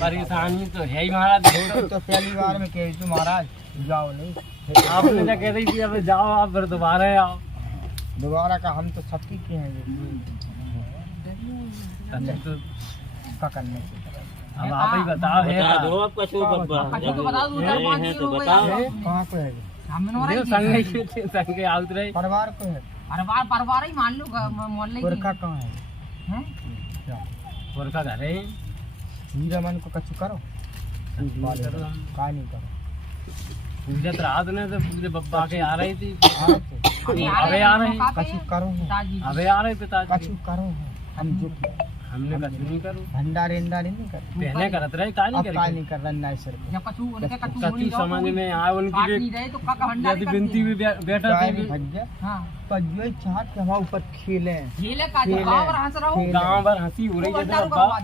परेशानी तो है ही महाराज। तो पहली बार में कह तू महाराज जाओ नहीं, आपने क्या कह रही थी अब जाओ आप फिर दोबारा आओ। दोबारा का हम तो सबकी के हैं तो पकड़ने से। अब आप ही बताओ है बता दो आपका शो तो बता दो है तो बताओ। कहाँ को है संगे आउत रहे परिवार को है, परवार ही मान लो मोहल्ले की। पुरखा कहाँ है? पुरखा घर है हीरा मन को कछु करो का नहीं करो। पूजा तो रात ने तो पूरे बब्बा के आ रही थी, अभी अबे आ रहे कछु करो अबे आ रहे पिताजी। कछु करो हम जो हमने कछु नहीं करो, भंडारे नहीं कर पहले करत रहे का नहीं अब का करे। नहीं कर रहा है सर जब कछु उनके कछु कछु समझ में आए काट उनकी नहीं रहे तो का भंडारे यदि बिनती भी बैठा थी भज्जा हां पर जो चाहत के हमारे ऊपर खेले खेले का जो गांव और हंस रहो गांव भर हंसी हो रही है जैसे बब्बा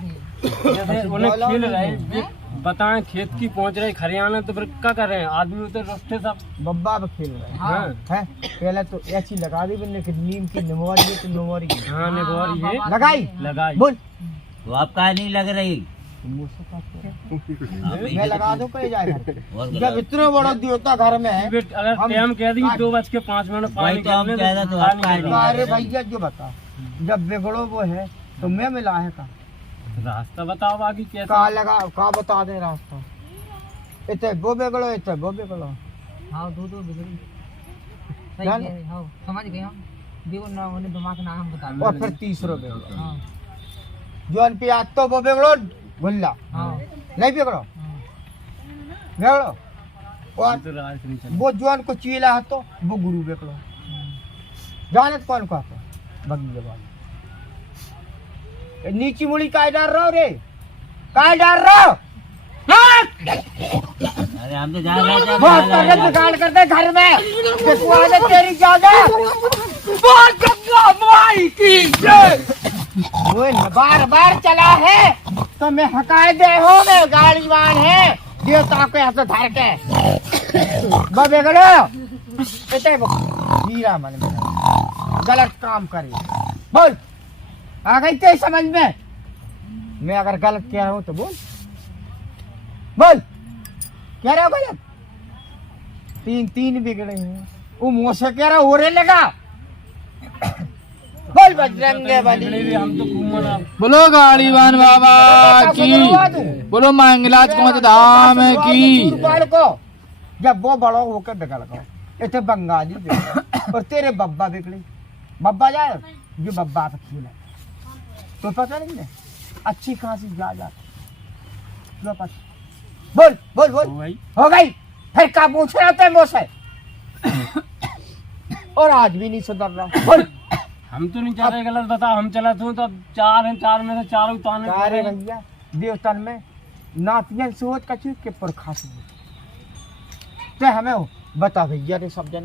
जैसे उन्हें खेल रहे बताएं खेत की पहुंच रहे खरियाना तो फिर क्या कर रहे हैं आदमी उधर रस्ते सब बब्बा पे खेल रहे हैं हाँ है। पहले तो ऐसी लगा दी मैंने कि नीम की निमोरी है तो निमोरी हाँ निगोरी है लगाई लगाई बोल तो आपका नहीं लग रही मैं लगा दो कहीं जाएगा और जब इतना बड़ा देवता घर में है। अगर टाइम कह दी 2:05 वही तो हम कह रहे तो आपका नहीं अरे भैया जो बता जब बिगड़ो वो है तो मैं मिला है का रास्ता बताओ बाकी कैसे का लगा का बता दे रास्ता इतने वो बिगड़ो इतने वो बिगड़ो हां दो बिगड़ी सही जान- है हां समझ गए हम देखो ना उन्हें दिमाग ना हम बता और फिर तीसरो बिगड़ो हां जोन पे आज तो वो बिगड़ो गुल्ला हां नहीं बिगड़ो बिगड़ो और तो राज नहीं चल वो जोन को चीला है तो वो गुरु बिगड़ो जानत कौन को आता भगी जबान नीची मुड़ी काय डाल रहा हो रे काय डाल रहा हो अरे हम तो जान रहे थे बहुत तरह बिगाड़ करते घर में पिछुआ तेरी ज्यादा बहुत गंगा माई की जय वो बार बार चला है तो मैं हकाए दे हो मैं गाड़ीवान है देवता को ऐसे धर के बिगड़ो इतने हीरा मन में गलत काम करे बोल आ गई तेरी समझ में मैं अगर गलत कह रहा हूँ तो बोल बोल कह रहे हो गलत तीन बिगड़े हैं वो मुँह से कह रहा हो रहे लगा बोल बजरंगे बली हम तो खूब मना बोलो गाड़ीवान बाबा की, बोलो मंगलाज कुमार धाम की। को जब वो बड़ो होकर बिगड़ गए इतने बंगाली बिगड़े और तेरे बब्बा बिगड़े बब्बा जाए ये बब्बा पे खेल है तो पता नहीं है अच्छी खासी जा बोल बोल बोल हो गई फिर का पूछ रहा था मुझसे और आज भी नहीं सुधर रहा बोल हम तो नहीं चल रहे गलत बताओ हम चला तो अब 4 हैं 4 में से 4 उतारने अरे भैया देवतन में नातियन सोच का चीज के पुरखा से ते हमें हो बता भैया रे सब जन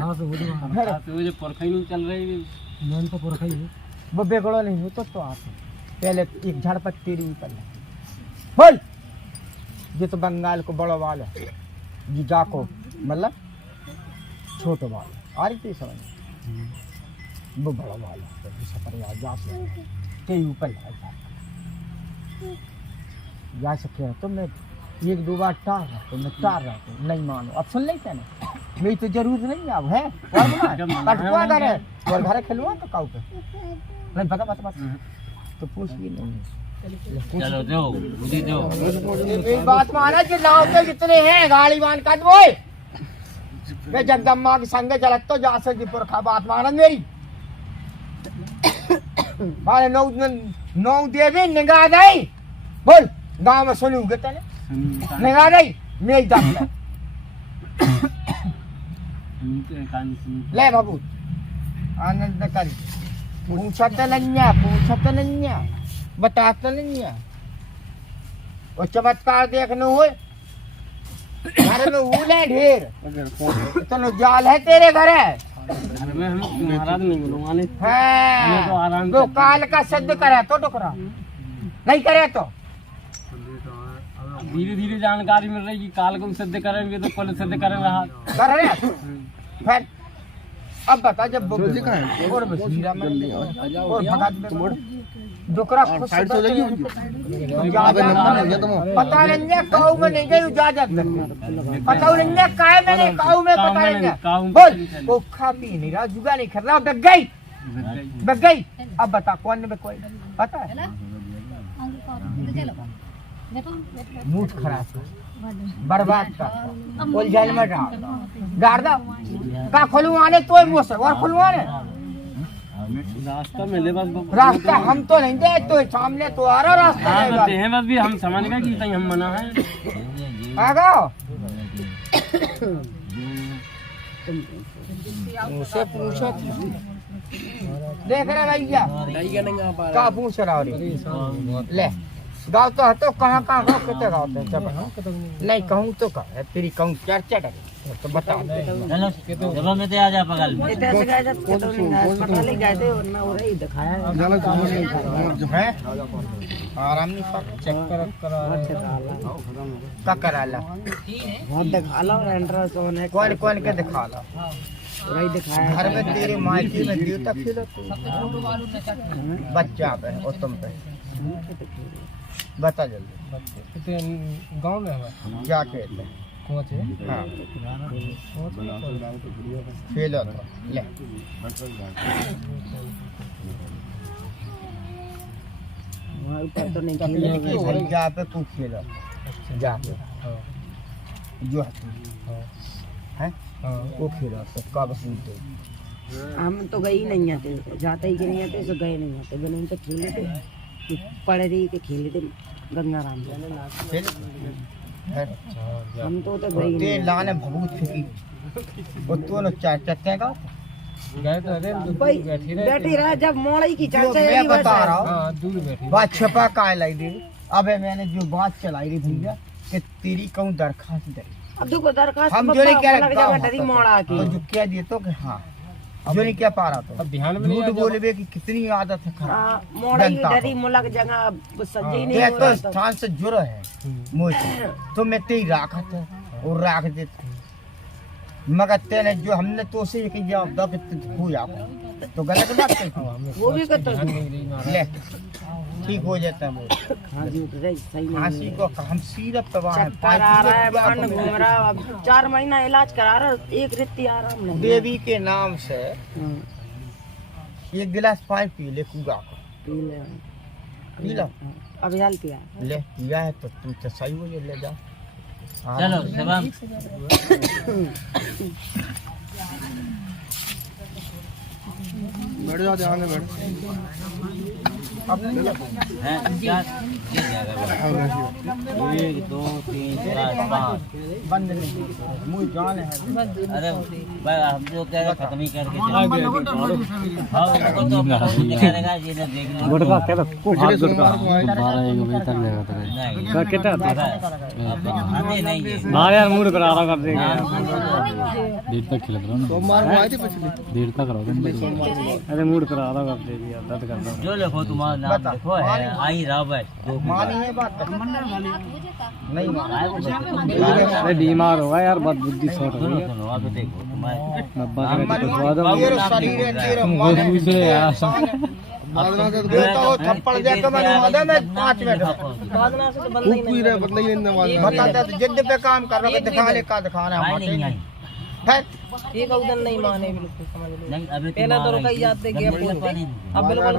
हां तो वो जो पुरखा ही नहीं चल रही मन तो पुरखा ही वो बेगड़ो नहीं हो तो आप पहले एक झड़पट तेरी ऊपर बोल ये तो बंगाल को बड़ो वाल है ये जाको मतलब छोटो वाल आ रही थी समझ वो बड़ा वाल है सफर जा से तेरी ऊपर जा सके तो मैं 1-2 बार टार रहा तो मैं टार रहा तो नहीं मानो अब सुन नहीं क्या मेरी तो जरूर नहीं अब है कटवा घर है और घर खेलवा तो काऊ पे नहीं पता तो पूछ भी नहीं चलो दो मुझे दो एक बात माना कि लाओ के जितने हैं गाड़ीवान का वो मैं जगदम्मा के संगे चलत तो जा से पुरखा बात माना मेरी मारे नौ देवी निगाह नहीं बोल गांव में सुनूगे तेने निगाह नहीं मेरी दम ले बाबू आनंद कर पूछत नहीं बताते नहीं और चमत्कार देखने हुए घर में ऊले ढेर इतना जाल है तेरे घर है घर में हम महाराज नहीं मिलूंगा नहीं तो आराम तो काल का सिद्ध करे तो टुकड़ा नहीं करे तो धीरे धीरे जानकारी मिल रही कि काल को सिद्ध करेंगे तो कल सिद्ध करें रहा कर रहे फिर अब बता जब और बसीरा में और भगत में डोकरा खुश साइड से लगी पता नहीं काऊ में नहीं गई इजाजत पता नहीं काय में नहीं काऊ में पता नहीं बोल वो खा पी नहीं रहा जुगा नहीं कर रहा बग गई अब बता कौन ने कोई पता है मूड खराब बर्बाद कर उलझन में डाल दो का खुलवाने तो मुंह से और खुलवाने रास्ता मिले बस रास्ता हम तो नहीं दे तो सामने तो आ रहा रास्ता हाँ तो हैं बस भी हम समझ गए कि कहीं हम मना है आ गओ मुझसे पूछो देख रहे भैया का पूछ रहा रे ले गाँव तो कहाँ कहाँ गाँव कितने गाँव थे नहीं कहूँ तो कह तेरी कहूँ चर्चा कर तो बता चलो जब में तो आ जा बगल में है आराम नहीं चेक का करा ला कौन कौन के दिखा ला घर में तेरे मायके में देवता खेलो बच्चा पे और तुम पे बता जल्दी गाँव में क्या कहते हाँ खेलो तो ले जा पे तू खेलो जा पे जो है वो खेलो तो कब सुनते हम तो गए ही नहीं आते जाते ही नहीं आते तो गए नहीं आते बने तो खेले थे पढ़ रही के खेले थे गंगाराम हम तो गए ही नहीं लाने भभूत फेंकी वो तो न चार चक्के का गए तो अरे बैठी रहा जब मोड़ी की चर्चा मैं बता रहा हूँ दूर बैठे बात छपा काय लाई दे अबे मैंने जो बात चलाई रही भैया कि तेरी कहूँ दरखास्त दे अब देखो दरखास्त हम जो नहीं कह रहे डरी मोड़ा के तो जो कह दिए तो कि हाँ जो नहीं कह पा रहा तो अब ध्यान में झूठ बोलबे की कितनी आदत है खराब मोड़ा की डरी मुलक जगह सज्जी नहीं ये हो तो रहा था। स्थान से जुड़ है मुझे तो मैं तेरी राखत है और राख देते मगर तेने जो हमने तो से एक जवाब दो कि हो जा तो गलत बात है वो भी करता ले ठीक हो जाता है वो खांसी को हम सीरप दवा है चक्कर आ रहा है बाहर घूम रहा अब 4 महीना इलाज करा रहा एक रित्ती आराम नहीं देवी के नाम से एक गिलास पानी पी ले कुगा को पी ले पी लो अभी हाल पिया ले पिया है तो तुम तो सही हो ले जाओ चलो सबम बैठ जाओ ध्यान बैठ अब नहीं हैं क्या ये जाएगा 1 2 3 4 5 बंद नहीं मुंह जान है अरे भाई हम लोग क्या खत्म ही करके हाँ उनको तो दिखाएगा ये ना देखना गुटका क्या को हाथ गुटका 12 1 बजे तक लेगा तो नहीं कितना हमें नहीं है ना यार मूड करारा कर देगा देर तक खिला रहा हूं सोमवार को आए थे पिछले देर तक रहो अरे मूड करारा कर दे दिया दर्द कर दो जो लिखो तुम्हारा नाम लिखो है आई रहा भाई मानी है बात नहीं माना अरे बीमार होगा यार बहुत बुद्धि शॉर्ट हो सुनो गई सुनो अब देखो तुम्हारे नब्बा का तो स्वाद तेरे शरीर है तेरे मन दूसरे यार देता हो थप्पड़ दे के मैं मादे में 5 मिनट बता दे जिद पे काम कर रहा है दिखा ले का दिखाना है नहीं नहीं है एक उधर नहीं माने बिल्कुल समझ लो नहीं अभी पहले तो रुका ही जाते कि अब बिल्कुल